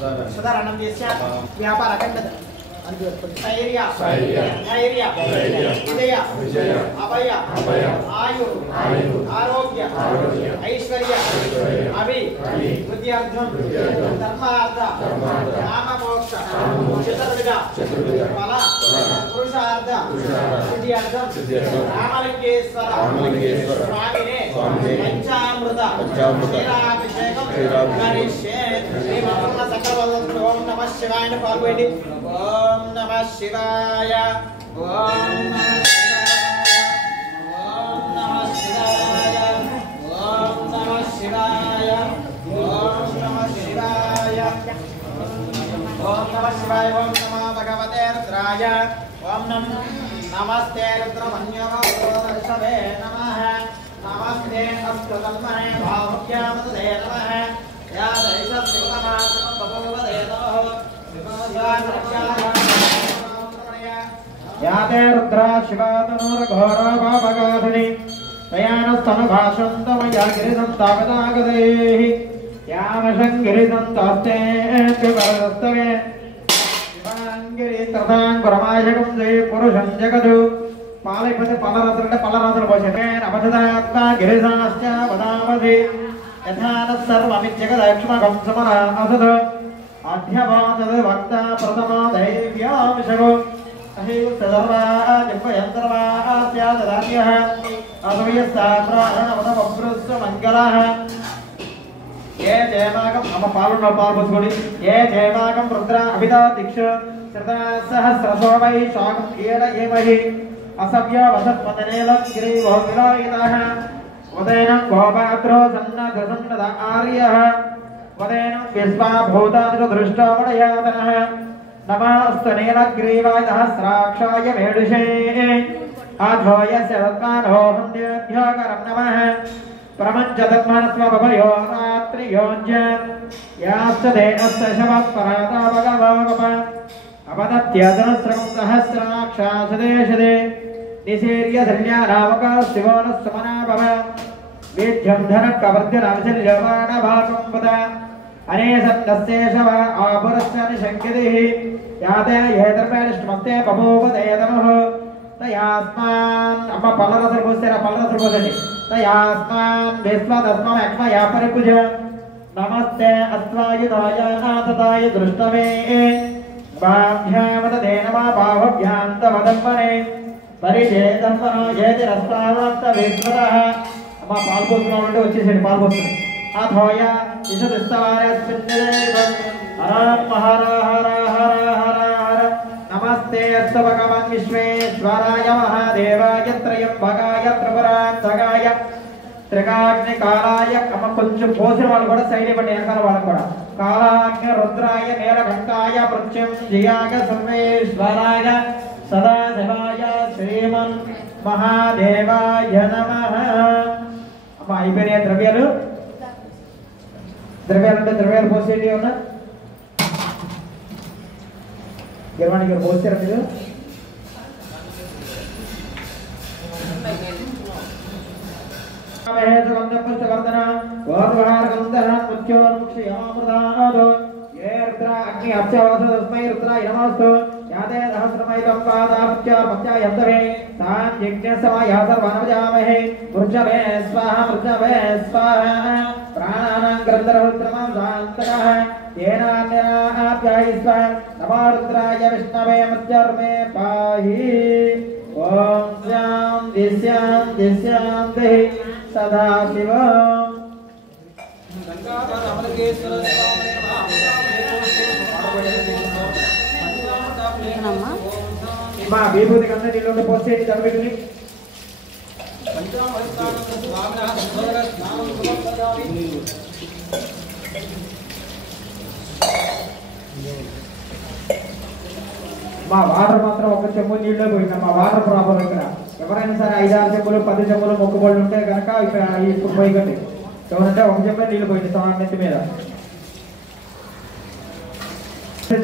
सुधारणं यस्य व्यापारखण्डः स्थैर्य धैर्य विजय अभय आयु आरोग्य ऐश्वर्य अभिवृद्ध्यर्थं धर्मार्थ काममोक्ष चतुर्विध फल पुरुषार्थ सिद्ध्यर्थं रामलिंगेश्वर स्वामिने पंचामृत शीलाभिषेकं करिष्ये ओम नमः शिवाय पार्वती ओम नमः शिवाय ओम नमः शिवाय ओम नमः शिवाय ओम नमः शिवाय ओम नमः शिवाय ओम नमो भगवते रुद्राय ओम नमस्ते रुद्रमन्योर्षभे नमः नमस्ते अस्तुतन्महे भावभ्यामते नमः या दैशस्कृतमासमपभवदे नमः याते रुद्रा शिवातनोर्घोरा भावगाधिनी तयानस्तनभाषन्तमया गिरिसन्तापदागदैः यामशङ्गिरिसन्तास्ते विवरदस्तवे शिवाङ्गिरित्रताङ्कुरमाशकं दे पुरुषं जगदु पालिपति पलरसुर पोषते नवधदात्मा गिरिसाश्च वदामसि यथा नः सर्वमित्यगदक्ष्मकं समरा असद आद्यवाचद वक्ता प्रथमा दैव्यामिषगो अहिव सदर्वा जिह्वयन्तर्वा स्याददान्यः असुयस्साप्राणवनमभ्रुस्व मङ्गलः ये जयमागं मम पालुनपाल्पुस्कोडि ये जयमागं रुद्रा अभिदा दिक्ष श्रदा सहस्रसो वै शाकं कील एमहि असव्य वसत्पतनेलं गिरिवो विलायितः वदेन गोपात्रो सन्नद आर्यः वदेन विश्वाभूतानिदृष्टोमणयातनः नमस्तु नीलग्रीवाय सहस्राक्षाय मेढुषे आध्वोयस्य तत्मानो हन्देभ्योऽकरं नमः प्रमञ्चतत्मनस्वभयो रात्रियोञ्च याश्च देनश्च शवः पराता भगवोगप अपदत्यदनस्रकं सहस्राक्षाशदेशदे निशीर्य धन्यानामका शिवो नः सुमनाभव वेद्यं धनकवर्ध्यनाशल्यमाणभागं वद अनेसन्नस्येषव आपुरस्य निशङ्कितिः याते येतर्मेष्टमस्ते बभूवदेतनुः तयास्मान् अम्म पल्लरसुर्भुस्तेन तयास्मान् विश्वदस्ममक्ष्मया परिपुज नमस्ते अस्त्वायुधाय नाथताय दृष्टवे बाभ्यामदे नमः बाहुभ्यान्तमदम्बने परिचेदम्बनो येतिरस्तावत्तविस्मृतः अम्म पाल्पोत्सवं వచ్చేసేయండి పాల్పోస్తుంది अथोय इषदिस्तवारस्मिन्निदेवं हर हर हर हर हर हर नमस्ते अस्तु भगवान् विश्वेश्वराय महादेवाय त्रयंबकाय त्रिपुरान्तकाय त्रिकाग्निकालाय కొంచెం పోసిన వాళ్ళు కూడా సైడ్ ఇవ్వండి వెనకాల వాళ్ళకు కూడా కాలాగ్ని రుద్రాయ నీలకంఠాయ మృత్యుంజయాయ సర్వేశ్వరాయ సదాశివాయ శ్రీమన్ మహాదేవాయ నమః అమ్మ అయిపోయిన ద్రవ్యాలు ద్రవ్యాలంటే ద్రవ్యాలు పోసేటి ఉన్నా గిరవాణి గారు పోస్తారా మీరు ये रुद्रा अग्नि अप्सवसदस्मै रुद्राय नमस्तु याते सहस्रमैतं पादाप्त्यापत्यायन्तवे तान् यज्ञसमया सर्वनवजामहे वृषभे स्वाहा प्राणानां ग्रन्थरुद्रमं सान्तकः येनान्यनाप्यायि स्व नमो रुद्राय विष्णवे मृत्युर्मे पाहि ॐ शान्ति सदा शिवम् మా విభూతి కన్నా నీళ్ళు పోసేది తగ్గబెట్టుని మా వాటర్ మాత్రం ఒక చెంబు నీళ్ళే పోయినా మా వాటర్ ప్రాబ్లం ఇక్కడ ఎవరైనా సరే 5-6 చెంబులు 10 చెంబులు మొక్కుబళ్ళు ఉంటే కనుక ఇక్కడ ఇప్పుడు పోయికండి ఎవరంటే ఒక చెంబు నీళ్ళు పోయింది సమాన నెత్తి మీద వాళ్ళు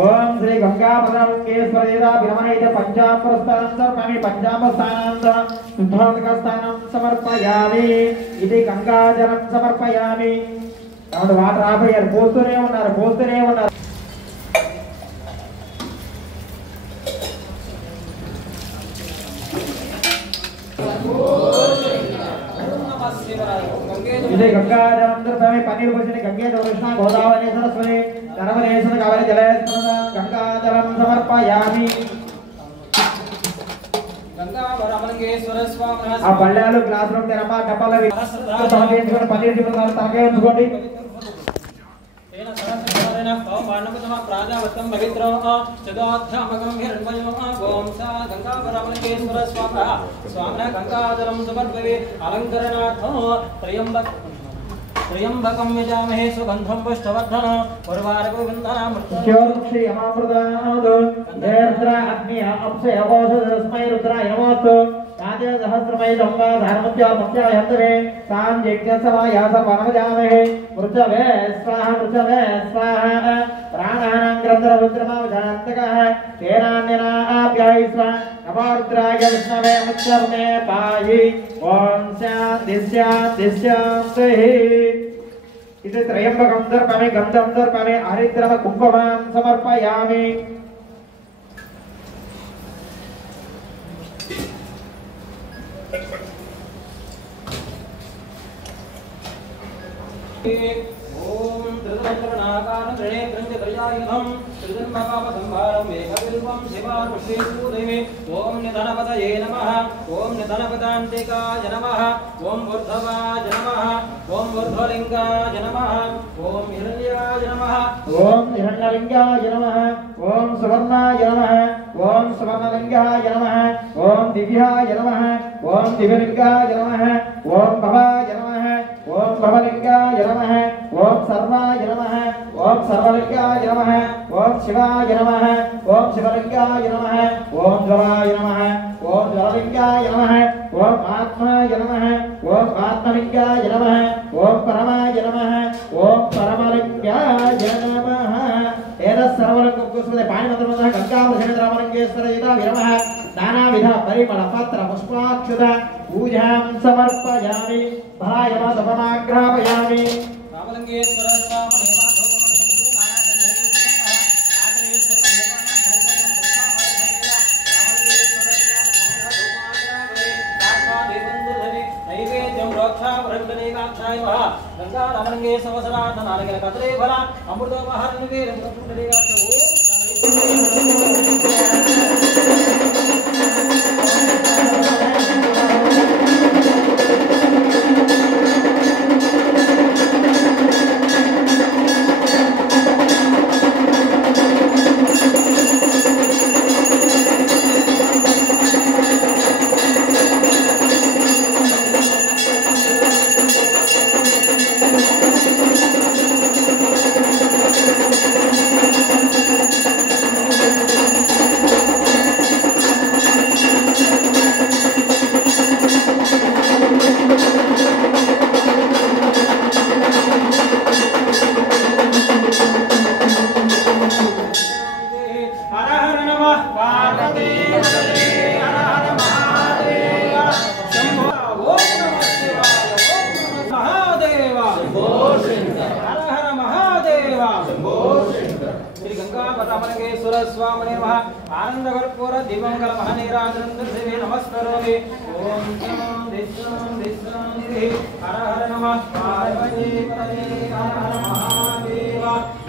ఓం శ్రీ గంగాపరమేశ్వరేదా విరమణైతే పంచామృతానం సమర్పయామి పంచామృతానం శుద్ధోదకస్థానం సమర్పయామి ఇది గంగాజలం సమర్పయామి. కాబట్టి వాటర్ ఆపయ్యారు, పోస్తూనే ఉన్నారు. ఇదే గంగాజలం సమర్పయామి. పన్నీరు పోసిన గంగే కృష్ణ గోదావరి సరస్వతి నర్మదేశన కావలి జలేశ్వర గంగాజలం సమర్పయామి. ఆ పళ్ళాలు గ్లాసులు తెరమ్మ డబ్బాలు పన్నీరు తీసుకొని తనకే ఉంచుకోండి. त्र्यंबकं यजामहे सुगंधं पुष्टवर्धनं उर्वारुकविन्दनं मृत्योर्क्षि यमामृतानाद देवद्रा अग्नि अपसे अवोषधस्मै रुद्राय नमोस्तु काजे सहस्रमयं वा धर्मत्या मत्याय हन्तरे तां यज्ञसभाया सर्वनमजामहे मृतवे स्वाहा प्राणानां ग्रन्थरुद्रमावजान्तकः तेनान्यना आप्यायि स्वाहा नमोरुद्राय विष्णवे मुच्चर्मे पाहि ओम शान्तिः. इति त्रयंबकं दर्पयामि गन्धं दर्पयामि हरिद्रव कुङ्कुमं समर्पयामि. ओम त्रिदंडनाकारं त्रिनेत्रं च त्रयायुधं त्रिजन्मपापसंहारं मेघविल्पं शिवानुश्रीसूदेवी. ओम निधनपतये नमः. ओम निधनपदान्तिकाय नमः. ओम बुद्धवाय नमः. ओम बुद्धलिंगाय नमः. ओम हिरण्याय नमः. ओम हिरण्यलिंगाय नमः. ओम सुवर्णाय नमः. ओम सुवर्णलिंगाय नमः. ओम दिव्याय नमः. ओम दिव्यलिंगाय नमः. ओम भवाय नमः. ओम भवलिंगाय नमः. ओम सर्वाय नमः. ओम सर्वलिंगाय नमः. ओम शिवाय नमः. ओम शिवलिंगाय नमः. ओम ज्वालाय नमः. ओम ज्वालिंगाय नमः. ओम आत्माय नमः. ओम आत्मलिंगाय नमः. ओम परमाय नमः. ओम परमलिंगाय नमः. एतत् सर्वलिंगकुसुमे पाणिमन्त्रमतः गंगावशेन्द्रामलिंगेश्वरयिता विरमः नानाविध परिमल पत्र पुष्पाक्षत पूजां समर्पयामि. भायम समनाग्रापयामि. रामलिंगेश्वर स्वामी गंगा रामलिंगे सवसरात नारकेल कतरे भला अमृतोपहरण वीर आनंद कर्पूर दिवंगल महानीराजन देवी नमस्करोमि. ओम शांति शांति शांति. हर हर नमः पार्वती पतये हर हर महादेव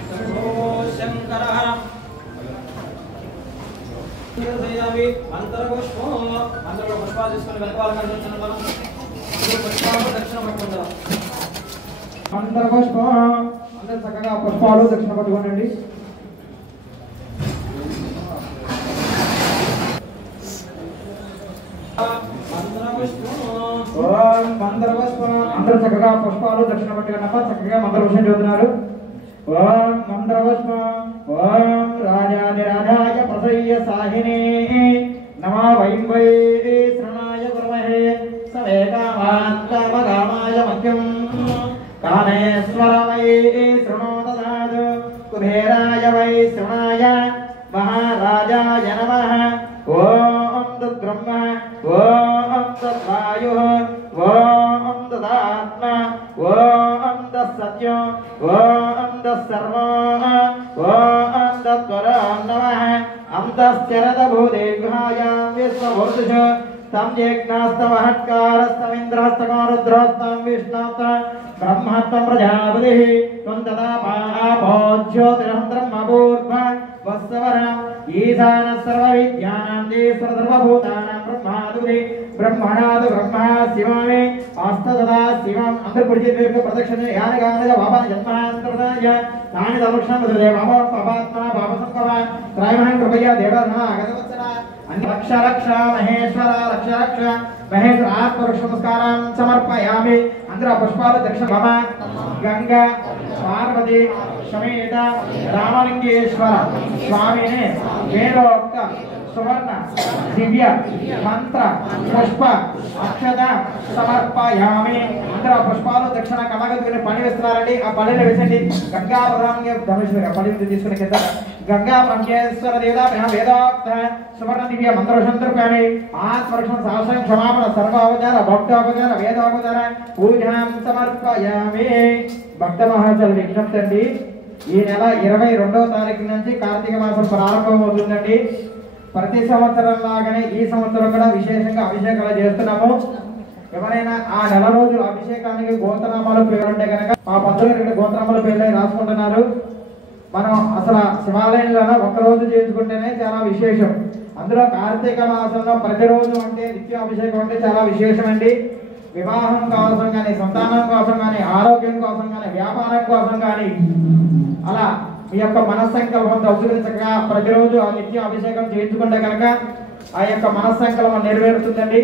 शंभो शंकर. मंत्रपुष्पाలు తీసుకొని వెనకాల దక్షిణ పట్టుకుందాం. మంత్రపుష్పం అందరూ చక్కగా పుష్పాలు దక్షిణ పట్టుకోండి. ఓం మంత్రపుష్పం అందరూ చక్కగా పుష్పాలు దక్షిణ పట్టుకున్నప్ప చక్కగా మంత్రపుష్పం చదువుతున్నారు. ఓం మంత్రపుష్పం. ఓం రాజాదిరాజాయ ప్రసయ్య సాహినే నమో వైం వై శృణాయ గురవహే సమే కామాయ మధ్యం కామేశ్వర వై శృణో దదాతు కుబేరాయ వై శృణాయ తద్వాయుః ఓం తదాత్మ ఓం తత్సత్యం ఓం తత్సర్వం ఓం తత్వరాం నమః అంతశ్చరత భూదేవ్యాయాం విశ్వభూతిషు తం యేజ్ఞాస్తమహత్కారస్తమింద్రస్తమో రుద్రోస్తం విష్ణోస్తం బ్రహ్మత్వం ప్రజాపతిః త్వం తదా పాపోజ్యోతిరహం బ్రహ్మపూర్వ వత్సవరం ఈశాన సర్వవిద్యానాం దేశ సర్వభూతానాం బ్రహ్మాదుది బ్రహ్మణాదు బ్రహ్మ శివామి ఆస్తదా శివం అంతర్పురిచేత ప్రదక్షిణ యానగానజ పాపాని జన్మాంతర్దాయ నాని దక్షిణం వదదే పాపాత్మన పాపసంభవ త్రైమహం కృపయా దేవధన అగతవత్సల అన్ని రక్ష రక్ష మహేశ్వర రక్ష రక్ష మహేశ్వర ఆత్మరక్ష నమస్కారం సమర్పయామి అందరూ పుష్పాలు దక్షిణ మమ గంగా పార్వతి సమేత రామలింగేశ్వర స్వామిని వేదోక్త సువర్ణ దివ్య మంత్ర పుష్ప అక్షత సమర్పయామి అందరూ పుష్పాలు దక్షిణ కమగతుని పని వేస్తున్నారండి ఆ పనిని వేసండి గంగా ప్రధానంగా ధనుష్గా పని తీసుకునే కింద గంగా బ్రహ్మేశ్వర దేవత వేదోక్త సువర్ణ దివ్య మంత్రశంతర్పయామి ఆత్మరక్షణ సహస్రం క్షమాపణ సర్వావతార భక్తావతార వేదావతార పూజాం సమర్పయామి భక్త మహాజల విజ్ఞప్తి అండి ఈ నెల 22వ తారీఖు నుంచి కార్తీక మాసం ప్రారంభమవుతుందండి ప్రతి సంవత్సరం లాగానే ఈ సంవత్సరం కూడా విశేషంగా అభిషేకాలు చేస్తున్నాము ఎవరైనా ఆ నెల రోజులు అభిషేకానికి గోత్రనామాలు పేరుంటే కనుక మా పంతులు 2 గోత్రనామాల పేర్లు రాసుకుంటున్నారు మనం అసలు శివాలయంలో ఒక్కరోజు చేసుకుంటేనే చాలా విశేషం అందులో కార్తీక మాసంలో ప్రతిరోజు అంటే నిత్యాభిషేకం అంటే చాలా విశేషం అండి వివాహం కోసం కానీ సంతానం కోసం కానీ ఆరోగ్యం కోసం కానీ వ్యాపారం కోసం కానీ అలా మీ యొక్క మనస్సంకల్పం తలుచుకుని ప్రతిరోజు ఆ నిత్య అభిషేకం చేయించుకుంటే కనుక ఆ యొక్క మనస్సంకల్పం నెరవేరుతుందండి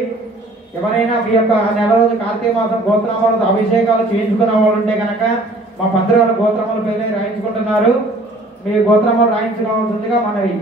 ఎవరైనా మీ యొక్క నెల రోజు కార్తీక మాసం గోత్రనామాలతో అభిషేకాలు చేయించుకున్న వాళ్ళు ఉంటే కనుక మా పంతులు గోత్రముల పేర్లు రాయించుకుంటున్నారు మీ గోత్రములు రాయించుకోవాల్సిందిగా మనవి